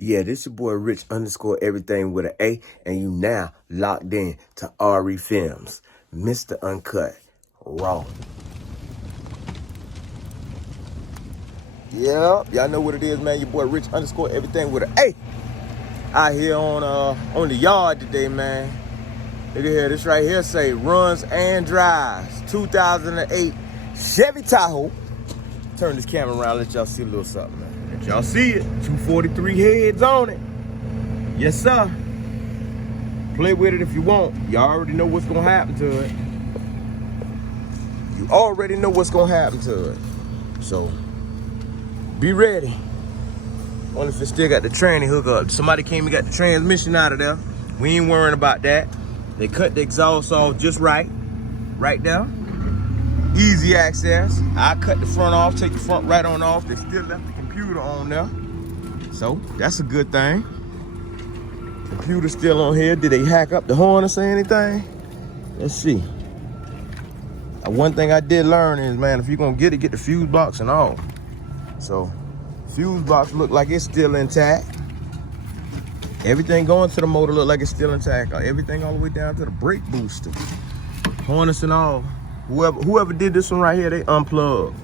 Yeah, this your boy Rich underscore everything with an A, and you now locked in to RE Films, Mr. Uncut, Raw. Yeah, y'all know what it is, man. Your boy Rich underscore everything with an A. Out here on the yard today, man. Look at here, this right here say runs and drives, 2008 Chevy Tahoe. Turn this camera around, let y'all see a little something, man. Let y'all see it. 243 heads on it. Yes, sir. Play with it if you want. Y'all already know what's gonna happen to it. You already know what's gonna happen to it. So, be ready. Only if it still got the tranny hook up. Somebody came and got the transmission out of there. We ain't worrying about that. They cut the exhaust off just right. Right there. Easy access. I cut the front off, take the front right on off. They still left the computer on there. So, that's a good thing. Computer still on here. Did they hack up the horn or say anything? Let's see. One thing I did learn is, man, if you're gonna get it, get the fuse box and all. So, fuse box look like it's still intact. Everything going to the motor look like it's still intact. Everything all the way down to the brake booster. Harness and all. Whoever did this one right here, they unplugged.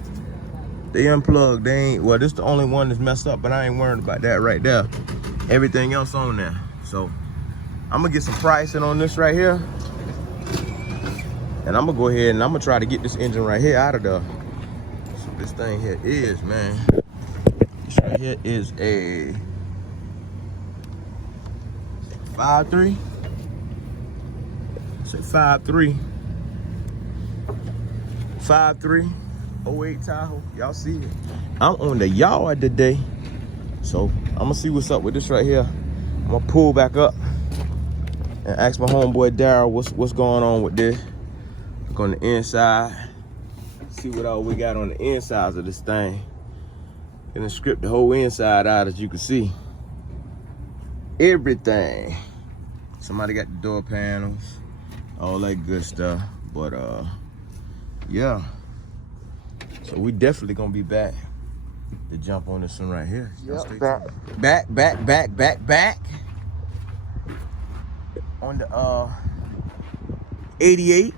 They unplugged. They ain't, well, this the only one that's messed up, but I ain't worried about that right there. Everything else on there. So, I'm gonna get some pricing on this right here. And I'm gonna go ahead and I'm gonna try to get this engine right here out of there. So this thing here is, man. This right here is a 5.3. It's a 5.3. 5.3 08 Tahoe. Y'all see it. I'm on the yard today. So I'm gonna see what's up with this right here. I'm gonna pull back up and ask my homeboy Daryl what's going on with this. Look on the inside. See what all we got on the insides of this thing. Gonna strip the whole inside out, as you can see. Everything. Somebody got the door panels, all that good stuff. But yeah. So we definitely gonna be back to jump on this one right here. Yep, back. On the 88.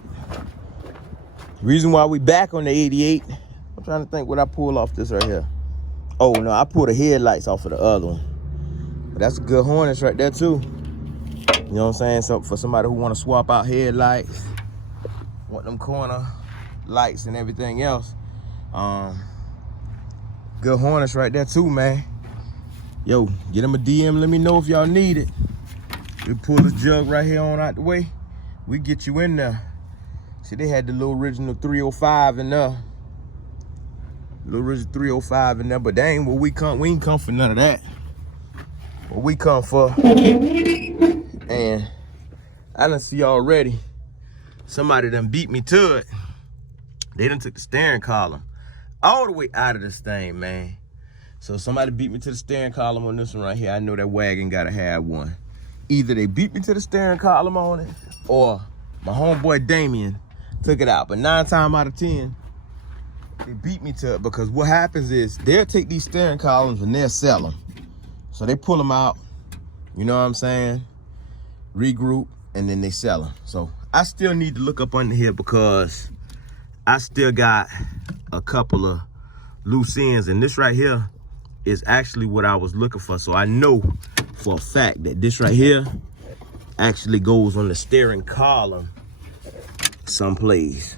Reason why we back on the 88, I'm trying to think what I pull off this right here. Oh no, I pulled the headlights off of the other one. But that's a good harness right there too. You know what I'm saying? So for somebody who want to swap out headlights, want them corner lights and everything else. Good harness right there too, man. Yo, get them a DM, let me know if y'all need it. We pull this jug right here on out the way. We get you in there. See, they had the little original 305 in there. Little original 305 in there, but that ain't what we come. We ain't come for none of that. What we come for. And I done see already. Somebody done beat me to it. They done took the steering column all the way out of this thing, man. So somebody beat me to the steering column on this one right here. I know that wagon gotta have one. Either they beat me to the steering column on it, or my homeboy Damien took it out. But 9 times out of 10, they beat me to it, because what happens is they'll take these steering columns and they'll sell them. So they pull them out, you know what I'm saying? Regroup, and then they sell them. So I still need to look up under here, because I still got a couple of loose ends, and this right here is actually what I was looking for. So I know for a fact that this right here actually goes on the steering column someplace.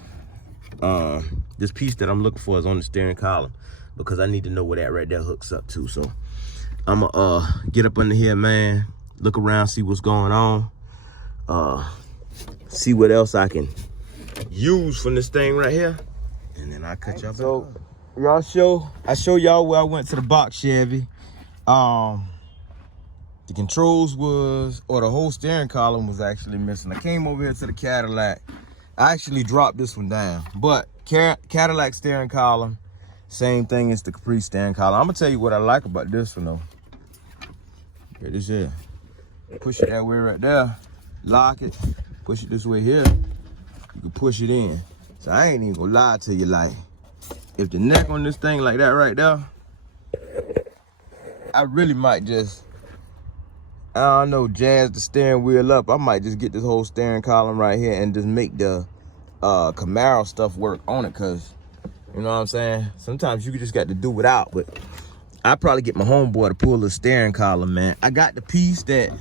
This piece that I'm looking for is on the steering column, because I need to know where that right there hooks up to. So I'm gonna get up under here, man, look around, see what's going on, see what else I can use from this thing right here, and then I cut y'all back. So I show y'all where I went to the box Chevy. The controls was, or the whole steering column was actually missing. I came over here to the Cadillac. I actually dropped this one down, but Cadillac steering column, same thing as the Capri steering column. I'm gonna tell you what I like about this one though. Here this here. Push it that way right there, lock it, push it this way here. You can push it in. So I ain't even gonna lie to you, like, if the neck on this thing like that right there, I really might just I don't know, jazz the steering wheel up. I might just get this whole steering column right here and just make the Camaro stuff work on it, cause you know what I'm saying? Sometimes you just got to do without, but I probably get my homeboy to pull the steering column, man. I got the piece that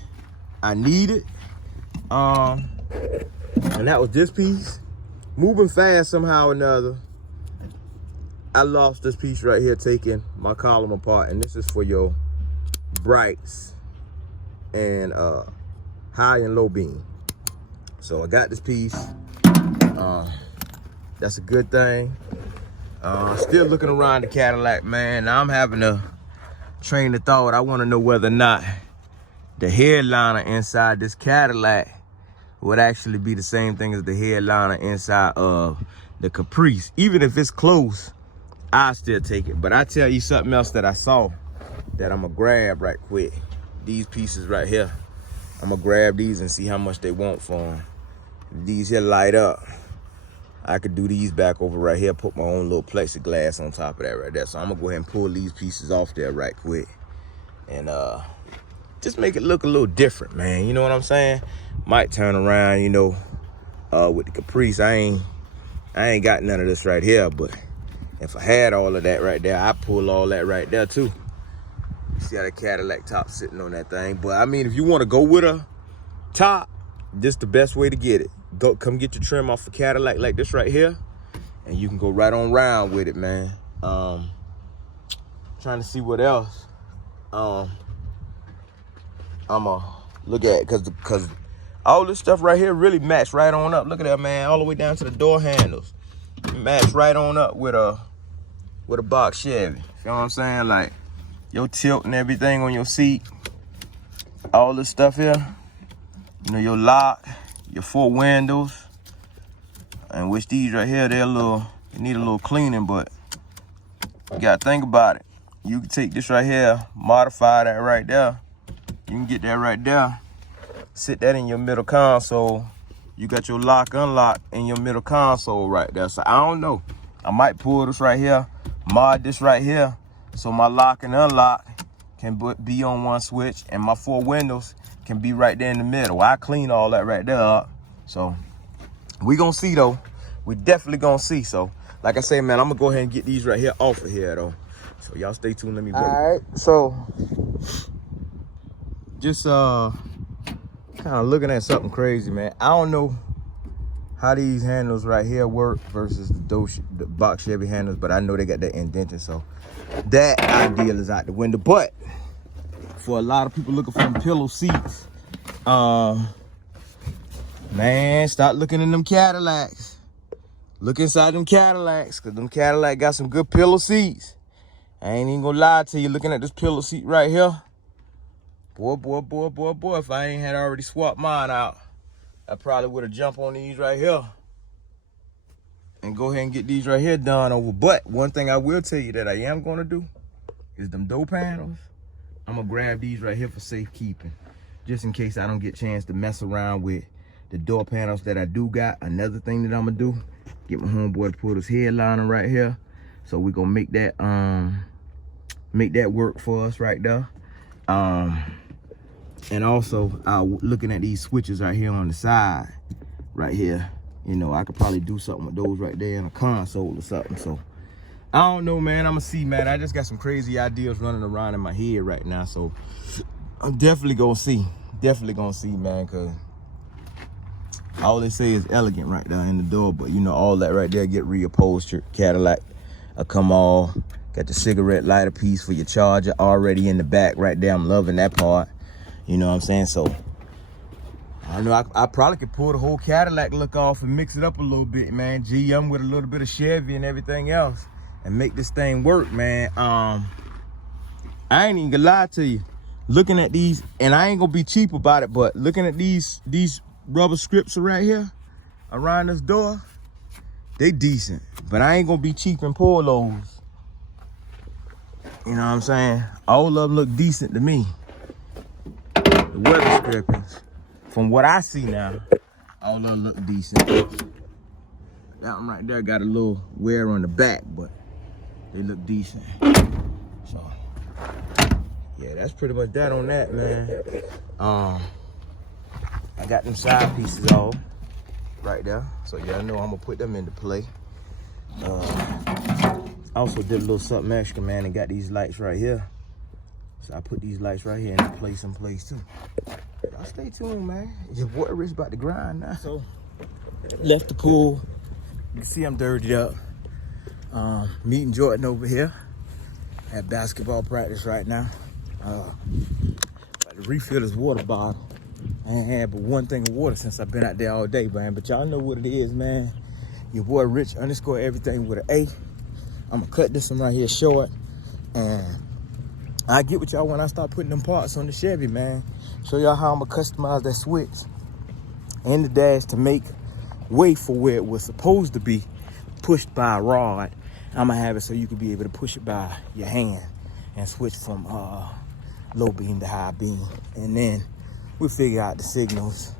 I needed. And that was this piece. Moving fast somehow or another, I lost this piece right here, taking my column apart, and this is for your brights and high and low beam. So I got this piece. That's a good thing. Still looking around the Cadillac, man. Now I'm having a train of thought. I want to know whether or not the headliner inside this Cadillac would actually be the same thing as the headliner inside of the Caprice. Even if it's close, I'll still take it. But I tell you something else that I saw that I'm gonna grab right quick. These pieces right here. I'm gonna grab these and see how much they want for them. These here light up. I could do these back over right here, put my own little plexiglass on top of that right there. So I'm gonna go ahead and pull these pieces off there right quick. And just make it look a little different, man. You know what I'm saying? Might turn around, you know, with the Caprice. I ain't got none of this right here, but if I had all of that right there, I'd pull all that right there too. You see how the Cadillac top sitting on that thing. But I mean, if you want to go with a top, this the best way to get it. Come get your trim off a Cadillac like this right here, and you can go right on round with it, man. Trying to see what else I'ma look at, cause all this stuff right here really match right on up. Look at that, man, all the way down to the door handles. Match right on up with a box Chevy. You know what I'm saying? Like your tilt and everything on your seat, all this stuff here. You know, your lock, your 4 windows, and which these right here, they need a little cleaning, but you gotta think about it. You can take this right here, modify that right there. You can get that right there, sit that in your middle console. You got your lock, unlock in your middle console right there. So I don't know. I might pull this right here, mod this right here, so my lock and unlock can be on one switch, and my 4 windows can be right there in the middle. I clean all that right there up. So we gonna see though. We definitely gonna see. So like I say, man, I'm gonna go ahead and get these right here off of here though. So y'all stay tuned. Let me go. All right. So just kind of looking at something crazy, man. I don't know how these handles right here work versus the box Chevy handles, but I know they got that indented, so that idea is out the window. But for a lot of people looking for them pillow seats, man, start looking in them Cadillacs. Look inside them Cadillacs, because them Cadillac got some good pillow seats. I ain't even gonna lie to you, looking at this pillow seat right here. Boy, if I ain't had already swapped mine out, I probably would have jumped on these right here and go ahead and get these right here done over. But one thing I will tell you that I am gonna do is them door panels. I'm gonna grab these right here for safekeeping, just in case I don't get a chance to mess around with the door panels that I do got. Another thing that I'm gonna do, get my homeboy to pull this headliner right here. So we gonna make that work for us right there. And also, looking at these switches right here on the side, right here, you know, I could probably do something with those right there in a console or something. So, I don't know, man. I'm gonna see, man. I just got some crazy ideas running around in my head right now. So, I'm definitely gonna see. Definitely gonna see, man, because all they say is elegant right there in the door. But, you know, all that right there get reupholstered. Cadillac, come on. Got the cigarette lighter piece for your charger already in the back right there. I'm loving that part. You know what I'm saying? So, I don't know. I probably could pull the whole Cadillac look off and mix it up a little bit, man. GM with a little bit of Chevy and everything else and make this thing work, man. I ain't even gonna lie to you. Looking at these, and I ain't gonna be cheap about it, but looking at these rubber strips right here around this door, they decent. But I ain't gonna be cheap and pull those. You know what I'm saying? All of them look decent to me. The weather strippings, from what I see now, all of them look decent. That one right there got a little wear on the back, but they look decent. So, Yeah, that's pretty much that on that, man. I got them side pieces all right there. So y'all know I'm gonna put them into play. I also did a little something extra, man, and got these lights right here. So I put these lights right here into place in place too. Y'all stay tuned, man. Your boy Rich about to grind now. So left the pool. You can see I'm dirtied up. Meeting Jordan over here at basketball practice right now. About to refill his water bottle. I ain't had but one thing of water since I've been out there all day, man. But y'all know what it is, man. Your boy Rich _ everything with an A. I'm gonna cut this one right here short, and I'll get with y'all when I start putting them parts on the Chevy, man. Show y'all how I'm gonna customize that switch and the dash to make way for where it was supposed to be pushed by a rod. I'm gonna have it so you can be able to push it by your hand and switch from low beam to high beam. And then we'll figure out the signals,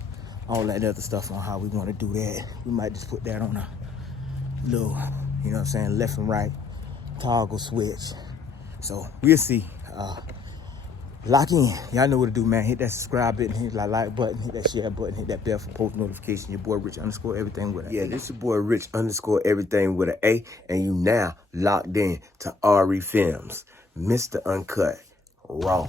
all that other stuff on how we wanna do that. We might just put that on a little, you know what I'm saying, left and right toggle switch. So we'll see. Lock in. Y'all know what to do, man. Hit that subscribe button, hit that like button, hit that share button, hit that bell for post notification. Your boy Rich _ everything with an A. Yeah, this your boy Rich _ everything with an A, and you now locked in to RE Films, Mr. Uncut Raw.